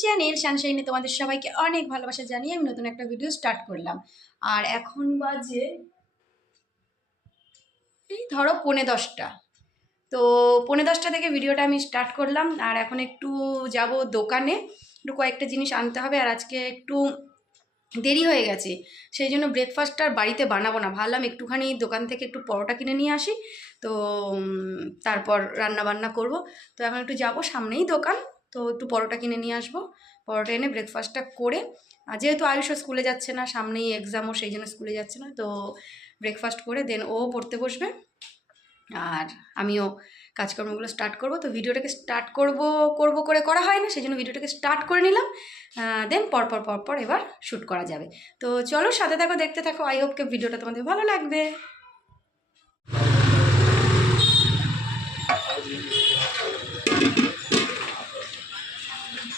Channel সানশাইনে তোমাদের সবাইকে অনেক ভালোবাসা জানিয়ে আমি নতুন একটা ভিডিও স্টার্ট করলাম। আর এখন বাজে এই ধরো পৌনে দশটা। তো পৌনে দশটা থেকে ভিডিওটা আমি স্টার্ট করলাম, আর এখন একটু যাব দোকানে। একটু কয়েকটা জিনিস আনতে হবে, আর আজকে একটু দেরি হয়ে গেছে। সেই জন্য ব্রেকফাস্ট আর বাড়িতে বানাবো না। ভাবলাম একটুখানি দোকান থেকে একটু পরোটা কিনে নিয়ে আসি। তো তারপর রান্না বান্না করব। তো এখন একটু যাব সামনেই দোকান। তো একটু পরোটা কিনে নিয়ে আসব। পরোটা এনে ব্রেকফাস্টটা করে যেহেতু আয়ুষও স্কুলে যাচ্ছে না, সামনেই এক্সামও সেই জন্য স্কুলে যাচ্ছে না, তো ব্রেকফাস্ট করে দেন ও পড়তে বসবে। আর আমিও কাজকর্মগুলো স্টার্ট করব। তো ভিডিওটাকে স্টার্ট করব করব করে করা হয় না সেই জন্য ভিডিওটাকে স্টার্ট করে নিলাম। দেন পরপর পরপর এবার শ্যুট করা যাবে। তো চলো সাথে থাকো, দেখতে থাকো। আই হোপকে ভিডিওটা তোমাদের ভালো লাগবে।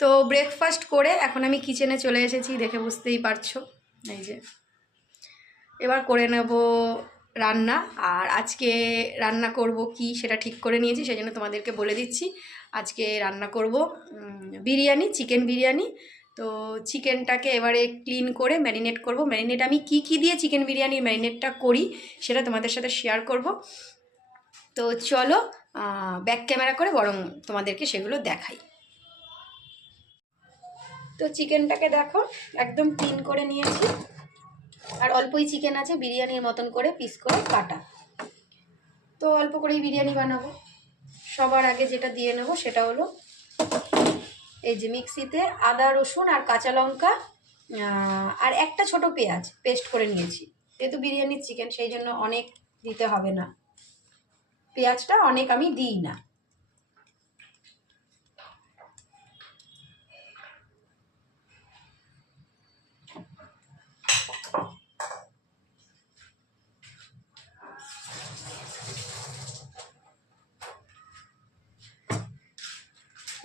তো ব্রেকফাস্ট করে এখন আমি কিচেনে চলে এসেছি, দেখে বুঝতেই পারছ। এই যে। এবার করে নেব রান্না, আর আজকে রান্না করব কি সেটা ঠিক করে নিয়েছি সেই জন্য তোমাদেরকে বলে দিচ্ছি। আজকে রান্না করব বিরিয়ানি চিকেন বিরিয়ানি। তো চিকেনটাকে এবারে ক্লিন করে ম্যারিনেট করব। ম্যারিনেট আমি কি কি দিয়ে চিকেন বিরিয়ানির ম্যারিনেটটা করি সেটা তোমাদের সাথে শেয়ার করব। তো চলো ব্যাক ক্যামেরা করে বরং তোমাদেরকে সেগুলো দেখাই। তো চিকেনটাকে দেখো, একদম ক্লিন করে নিয়েছি। আর অল্পই চিকেন আছে, বিরিয়ানির মতন করে পিস করে কাটা। তো অল্প করেই বিরিয়ানি বানাবো। সবার আগে যেটা দিয়ে নেব সেটা হলো, এই যে মিক্সিতে আদা, রসুন আর কাঁচা লঙ্কা আর একটা ছোট পেঁয়াজ পেস্ট করে নিয়েছি। যেহেতু বিরিয়ানির চিকেন সেই জন্য অনেক দিতে হবে না। পেঁয়াজটা অনেক আমি দিই না।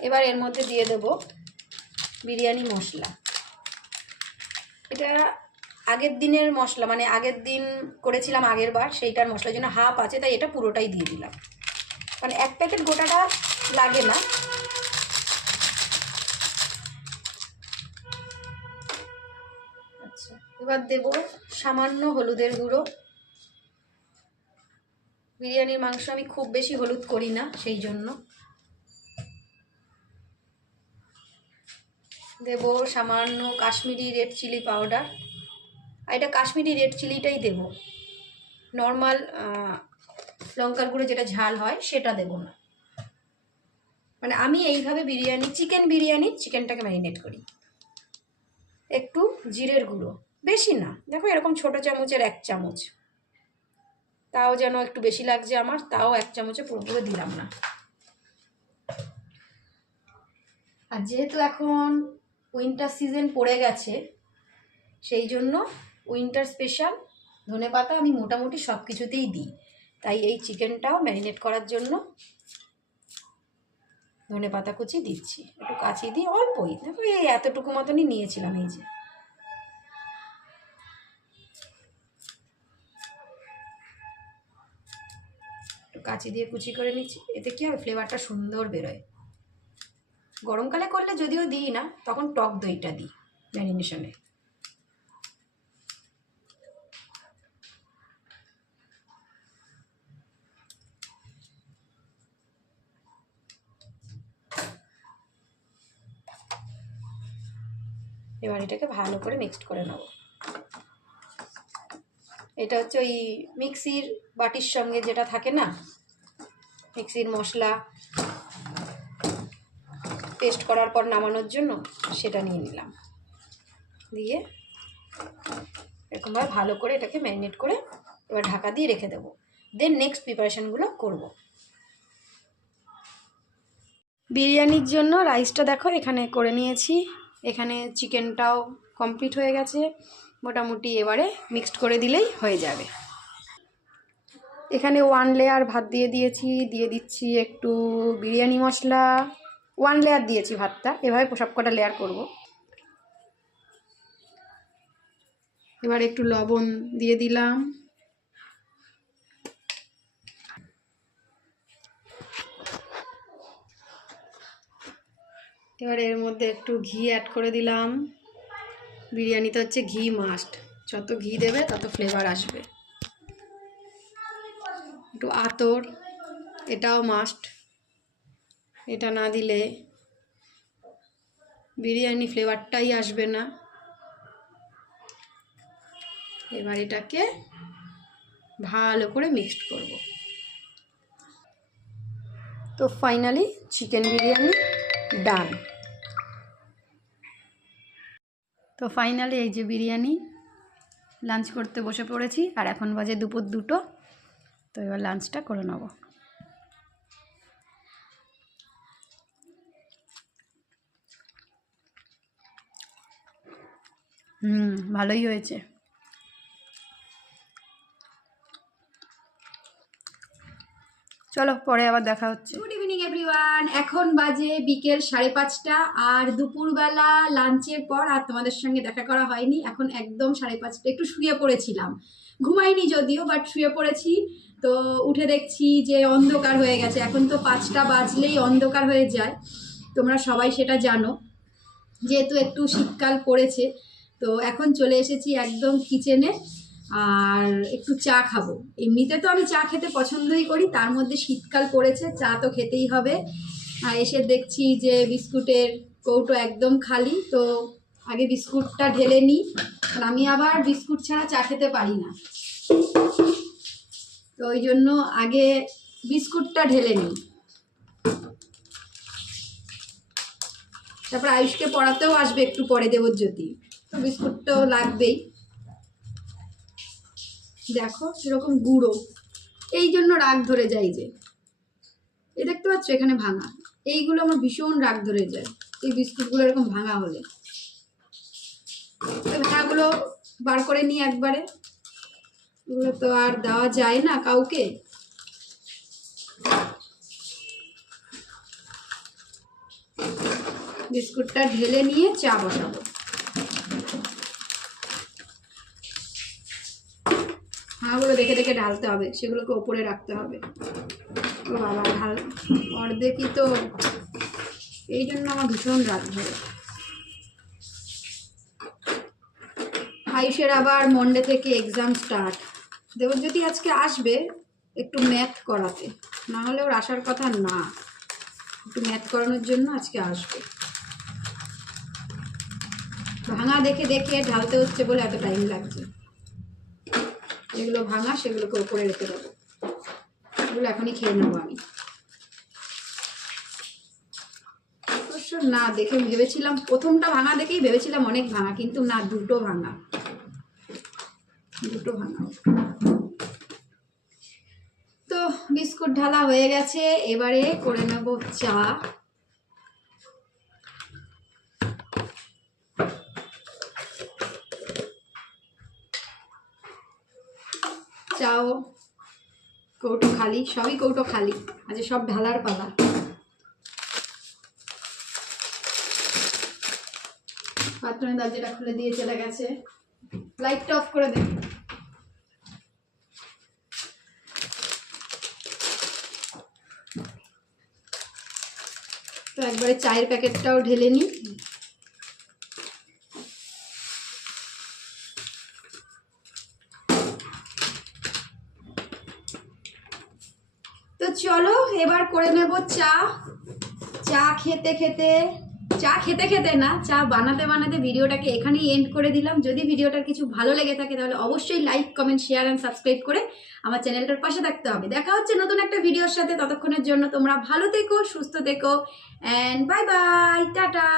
এবার এর মধ্যে দিয়ে দেবো বিরিয়ানি মশলা। এটা আগের দিনের মশলা মানে আগের দিন করেছিলাম আগের বার, সেইটার মশলার জন্য হাফ আছে, তাই এটা পুরোটাই দিয়ে দিলাম। মানে এক প্যাকেট গোটাটা লাগে না। আচ্ছা এবার দেব সামান্য হলুদের গুঁড়ো। বিরিয়ানির মাংস আমি খুব বেশি হলুদ করি না, সেই জন্য। দেব সামান্য কাশ্মীরি রেড চিলি পাউডার। আর এটা কাশ্মীরি রেড চিলিটাই দেব। নর্মাল লঙ্কার গুঁড়ো যেটা ঝাল হয় সেটা দেব না। মানে আমি এইভাবে বিরিয়ানি চিকেন বিরিয়ানি চিকেনটাকে ম্যারিনেট করি। একটু জিরের গুঁড়ো, বেশি না। দেখো এরকম ছোট চামচের এক চামচ। তাও যেন একটু বেশি লাগছে আমার, তাও এক চামচে পুরোপুরি দিলাম না। আর যেহেতু এখন উইন্টার সিজন পড়ে গেছে, সেই জন্য উইন্টার স্পেশাল, ধনে পাতা আমি মোটামুটি সব কিছুতেই দিই। তাই এই চিকেনটাও ম্যারিনেট করার জন্য ধনে পাতা কুচি দিচ্ছি। একটু কাচি দিই অল্পই দেখো এই এতটুকু মতনই নিয়েছিলাম এই যে। কাচি দিয়ে কুচি করে নিচ্ছি, এতে কি হয় ফ্লেভারটা সুন্দর বেরোয়। গরমকালে করলে যদিও দিই না, তখন টক দইটা দিই ম্যারিনেশনে। এবার এটাকে ভালো করে মিক্সড করে নেব। এটা হচ্ছে ওই মিক্সির বাটির সঙ্গে যেটা থাকে না, মিক্সির মশলা পেস্ট করার পর নামানোর জন্য সেটা নিয়ে নিলাম। দিয়ে এরকমভাবে ভালো করে এটাকে ম্যারিনেট করে এবার ঢাকা দিয়ে রেখে দেবো। দেন নেক্সট প্রিপারেশানগুলো করব। বিরিয়ানির জন্য রাইসটা দেখো এখানে করে নিয়েছি। এখানে চিকেনটাও কমপ্লিট হয়ে গেছে। মোটামুটি এবারে মিক্সড করে দিলেই হয়ে যাবে। এখানে ওয়ান লেয়ার ভাত দিয়ে দিয়েছি, দিয়ে দিচ্ছি একটু বিরিয়ানি মশলা। ওয়ান লেয়ার দিয়েছি ভাতটা, এভাবে সব কটা লেয়ার করব। এবার একটু লবণ দিয়ে দিলাম। এবার এর মধ্যে একটু ঘি অ্যাড করে দিলাম। বিরিয়ানিতে হচ্ছে ঘি মাস্ট যত ঘি দেবে তত ফ্লেভার আসবে। একটু আতর, এটাও মাস্ট এটা না দিলে বিরিয়ানি ফ্লেভারটাই আসবে না। এবার এটাকে ভালো করে মিক্সড করব। তো ফাইনালি চিকেন বিরিয়ানি। ডান। তো ফাইনালি এই যে বিরিয়ানি লাঞ্চ করতে বসে পড়েছি আর এখন বাজে দুপুর দুটো তো এবার লাঞ্চটা করে নেব। হুম ভালোই হয়েছে। চলো পরে আবার দেখা হচ্ছে। গুড ইভিনিং এভরিওয়ান এখন বাজে বিকেল সাড়ে পাঁচটা আর দুপুরবেলা লাঞ্চের পর আর তোমাদের সঙ্গে দেখা করা হয়নি। এখন একদম সাড়ে পাঁচটা, একটু শুয়ে পড়েছিলাম। ঘুমাইনি যদিও বাট শুয়ে পড়েছি। তো উঠে দেখছি যে অন্ধকার হয়ে গেছে। এখন তো পাঁচটা বাজলেই অন্ধকার হয়ে যায়। তোমরা সবাই সেটা জানো। যেহেতু একটু শীতকাল পড়েছে, তো এখন চলে এসেছি একদম কিচেনে আর একটু চা খাব। এমনিতে তো আমি চা খেতে পছন্দই করি, তার মধ্যে শীতকাল পড়েছে, চা তো খেতেই হবে। আর এসে দেখছি যে বিস্কুটের কৌটো একদম খালি, তো আগে বিস্কুটটা ঢেলে নিই। আমি আবার বিস্কুট ছাড়া চা খেতে পারি না। তো ওই জন্য আগে বিস্কুটটা ঢেলে নিই। তারপর আয়ুষকে পড়াতেও আসবে একটু পরে দেবজ্যোতি। তো বিস্কুট তো লাগবেই। দেখো সেরকম গুঁড়ো। এই জন্য রাগ ধরে যায় যে। এই দেখতে পাচ্ছ এখানে ভাঙা। এইগুলো আমার ভীষণ রাগ ধরে যায়, এই বিস্কুটগুলো এরকম ভাঙা হলে। ভাঙাগুলো বার করে নিই একবারে। এগুলো তো আর দেওয়া যায় না কাউকে। বিস্কুটটা ঢেলে নিয়ে চা বসাবো। হাঁগুলো দেখে দেখে ঢালতে হবে, সেগুলোকে ওপরে রাখতে হবে। ও বাবা, ঢাল, অর্ধেকই তো এই জন্য আমার ভীষণ রাগ ধরে। আয়ুষের আবার মন্ডে থেকে এক্সাম স্টার্ট দেবজ্যোতি আজকে আসবে একটু ম্যাথ করাতে, না হলে ওর আসার কথা না। একটু ম্যাথ করানোর জন্য আজকে আসবে। ভাঙা দেখে দেখে ঢালতে হচ্ছে বলে এত টাইম লাগছে। যেগুলো ভাঙা সেগুলোকে উপরে রেখে দেবো। এগুলো এখনই খেয়ে নেব আমি। অবশ্য না দেখে ভেবেছিলাম, প্রথমটা ভাঙা দেখেই ভেবেছিলাম অনেক ভাঙা, কিন্তু না, দুটো ভাঙা। দুটো ভাঙা। তো বিস্কুট ঢালা হয়ে গেছে, এবারে করে নেব চা। চাও, কৌটো খালি, সবই কৌটো খালি। আজ সব ঢালার পালা। বাথরুমের দরজাটা খুলে দিয়ে চলে গেছে। লাইটটা অফ করে দে। তো একবারে চায়ের প্যাকেটটাও ঢেলে নিই তো চলো এবার করে নেব চা। চা খেতে খেতে, চা খেতে খেতে না, চা বানাতে বানাতে ভিডিওটাকে এখানেই এন্ড করে দিলাম। যদি ভিডিওটার কিছু ভালো লেগে থাকে তাহলে অবশ্যই like comment share and subscribe করে আমার চ্যানেলটার পাশে থাকতে হবে। দেখা হচ্ছে নতুন একটা ভিডিওর সাথে, ততক্ষণের জন্য তোমরা ভালো থেকো, সুস্থ থেকো অ্যান্ড বাই বাই টাটা।